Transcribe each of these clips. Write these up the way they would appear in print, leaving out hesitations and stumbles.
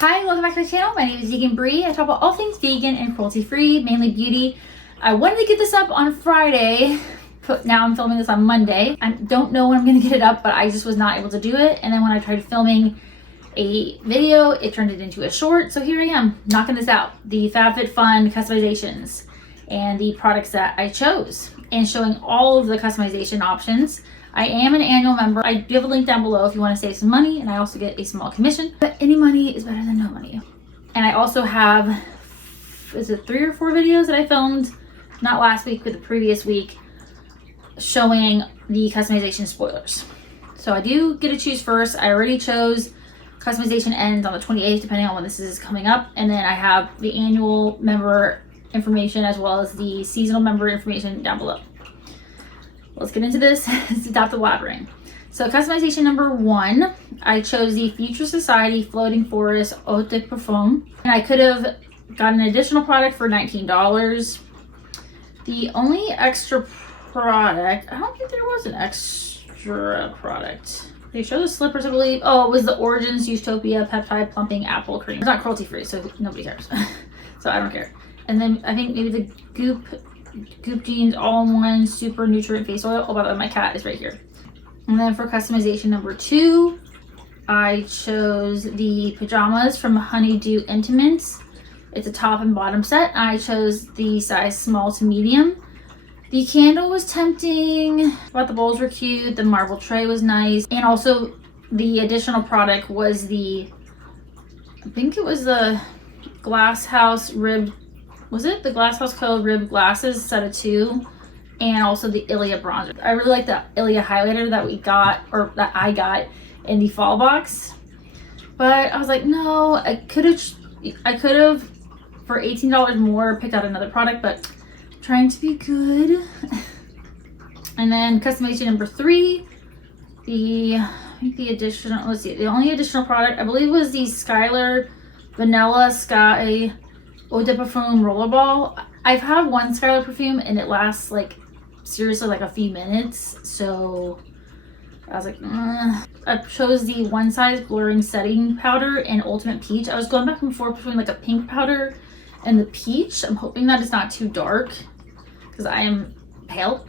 Hi, welcome back to my channel. My name is Vegan Bree. I talk about all things vegan and cruelty-free, mainly beauty. I wanted to get this up on Friday, but now I'm filming this on Monday. I don't know when I'm going to get it up, but I just was not able to do it. And then when I tried filming a video, it turned it into a short. So here I am, knocking this out. The FabFitFun customizations and the products that I chose and showing all of the customization options. I am an annual member. I do have a link down below if you want to save some money, and I also get a small commission. But any money is better than no money. And I also have, is it 3 or 4 videos that I filmed, not last week, but the previous week, showing the customization spoilers. So I do get to choose first. I already chose customization ends on the 28th, depending on when this is coming up. And then I have the annual member information as well as the seasonal member information down below. Let's get into this. Stop the blabbering. So customization number 1, I chose the Future Society Floating Forest Eau de Parfum. And I could have gotten an additional product for $19. The only extra product, I don't think there was an extra product. They showed the slippers, I believe. Oh, it was the Origins Utopia Peptide Plumping Apple Cream. It's not cruelty free, so nobody cares. So I don't care. And then I think maybe the Goop Jeans All-in-One Super Nutrient Face Oil. Oh, by the way, my cat is right here. And then for customization number 2, I chose the pajamas from Honeydew Intimates. It's a top and bottom set. I chose the size small to medium. The candle was tempting. I thought the bowls were cute. The marble tray was nice. And also the additional product was the, I think it was the Glass House ribbed, was it the Glass House Co. Rib Glasses set of 2, and also the Ilia bronzer. I really like the Ilia highlighter that we got, or that I got in the fall box. But I was like, no, I could have for $18 more picked out another product, but I'm trying to be good. And then customization number 3, the only additional product I believe was the Skylar Vanilla Sky Eau de Parfum Rollerball. I've had one Skylar perfume and it lasts like seriously like a few minutes, so I was like, I chose the One Size Blurring Setting Powder and Ultimate Peach. I was going back and forth between like a pink powder and the peach. I'm hoping that it's not too dark because I am pale.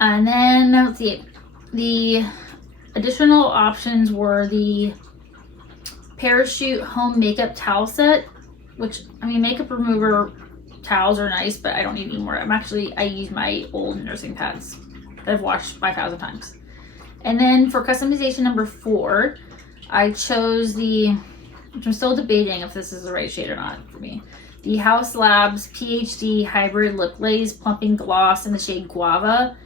And then let's see, the additional options were the Parachute Home Makeup Towel Set, which, I mean, makeup remover towels are nice, but I don't need any more. I use my old nursing pads that I've washed 5,000 times. And then for customization number 4, I chose which I'm still debating if this is the right shade or not for me, the House Labs PhD Hybrid Lip Glaze Plumping Gloss in the shade Guava.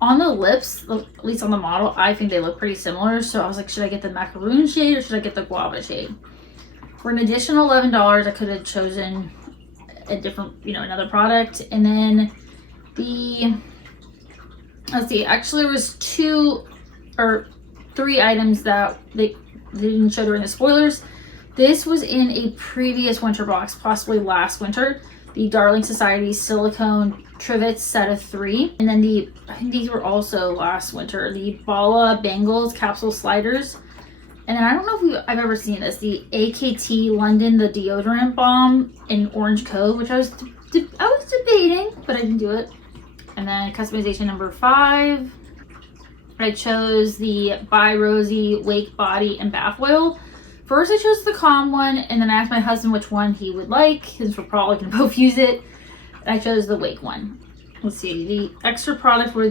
On the lips, at least on the model, I think they look pretty similar, so I was like, should I get the macaroon shade or should I get the guava shade? For an additional $11, I could have chosen a different, another product. And then let's see, actually there was 2 or 3 items that they didn't show during the spoilers. This was in a previous winter box, possibly last winter. The Darling Society Silicone Trivets set of 3. And then I think these were also last winter, the Bala Bangles Capsule Sliders. And then I don't know if I've ever seen this, the AKT London, the deodorant balm in Orange Cove, which I was debating, but I didn't do it. And then customization number 5, I chose the By Rosie Wake Body and Bath Oil. First I chose the Calm one, and then I asked my husband which one he would like, since we're probably going to both use it. And I chose the Wake one. Let's see, the extra product were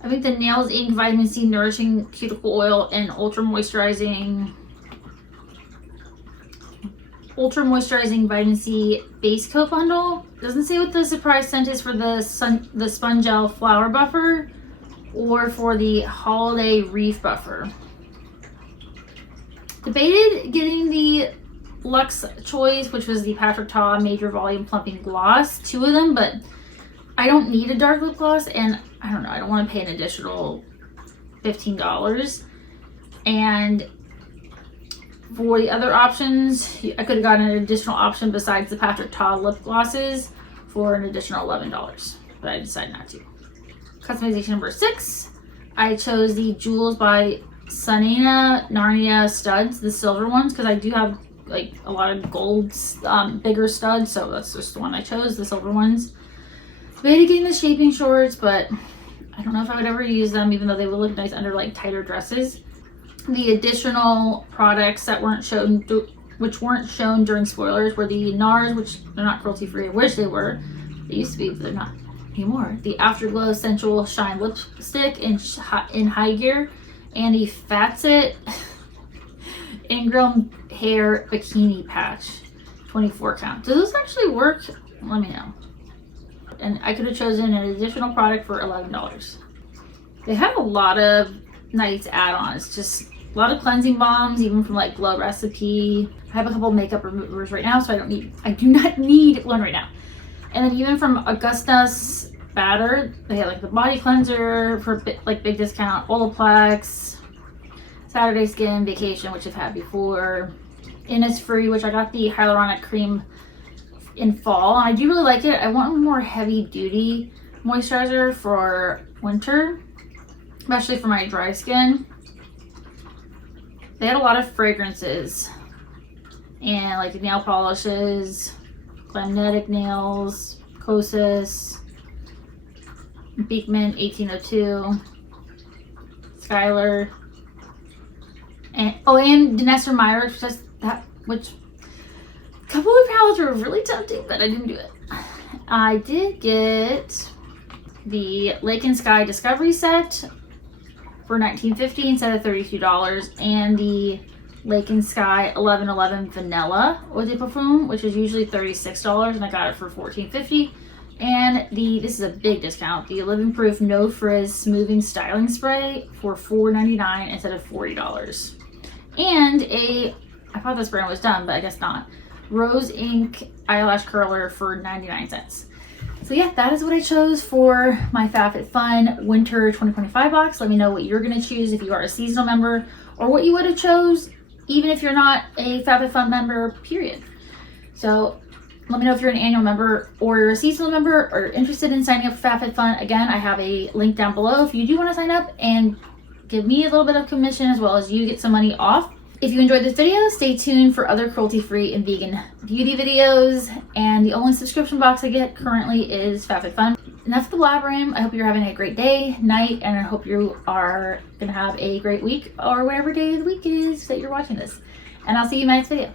I think the Nails Inc. Vitamin C Nourishing Cuticle Oil and Ultra Moisturizing Vitamin C Base Coat Bundle. Doesn't say what the surprise scent is for the Spun Gel Flower Buffer or for the Holiday Reef Buffer. Debated getting the Luxe Choice, which was the Patrick Ta Major Volume Plumping Gloss, 2 of them, but I don't need a dark lip gloss, and I don't know, I don't want to pay an additional $15. And for the other options, I could have gotten an additional option besides the Patrick Ta lip glosses for an additional $11, but I decided not to. Customization number 6, I chose the Jewels by Sanina Narnia studs, the silver ones, because I do have like a lot of gold, bigger studs, so that's just the one I chose, the silver ones. Debated getting the shaping shorts, but I don't know if I would ever use them, even though they would look nice under like tighter dresses. The additional products that weren't shown, which weren't shown during spoilers, were the NARS, which they're not cruelty free. I wish they were. They used to be, but they're not anymore. The Afterglow Sensual Shine Lipstick in high gear, and the Fatsit Ingrown Hair Bikini Patch, 24 count. Do those actually work? Let me know. And I could have chosen an additional product for $11. They have a lot of nice add-ons, just a lot of cleansing balms, even from like Glow Recipe. I have a couple makeup removers right now, so I do not need one right now. And then even from Augustus Batter, they have like the body cleanser for like big discount, Olaplex, Saturday Skin Vacation, which I've had before, Innisfree, which I got the hyaluronic cream in fall. I do really like it. I want a more heavy duty moisturizer for winter, especially for my dry skin. They had a lot of fragrances and like nail polishes, Glamnetic Nails, Kosas, Beekman 1802, Skylar, and Danessa Meyer, which a couple of palettes were really tempting, but I didn't do it. I did get the Lake and Sky Discovery set for $19.50 instead of $32, and the Lake and Sky 1111 Vanilla Eau de Parfum, which is usually $36, and I got it for $14.50. And this is a big discount, the Living Proof No Frizz Smoothing Styling Spray for $4.99 instead of $40. And I thought this brand was done, but I guess not, Rose Ink Eyelash Curler for 99 cents. So yeah, that is what I chose for my FabFitFun Winter 2025 box. Let me know what you're going to choose if you are a seasonal member, or what you would have chose even if you're not a FabFitFun member, period. So let me know if you're an annual member or you're a seasonal member or interested in signing up for FabFitFun. Again, I have a link down below if you do want to sign up and give me a little bit of commission, as well as you get some money off. If you enjoyed this video, stay tuned for other cruelty-free and vegan beauty videos. And the only subscription box I get currently is FabFitFun. Enough of the blabbering. I hope you're having a great day, night, and I hope you are going to have a great week, or whatever day of the week it is that you're watching this. And I'll see you in my next video.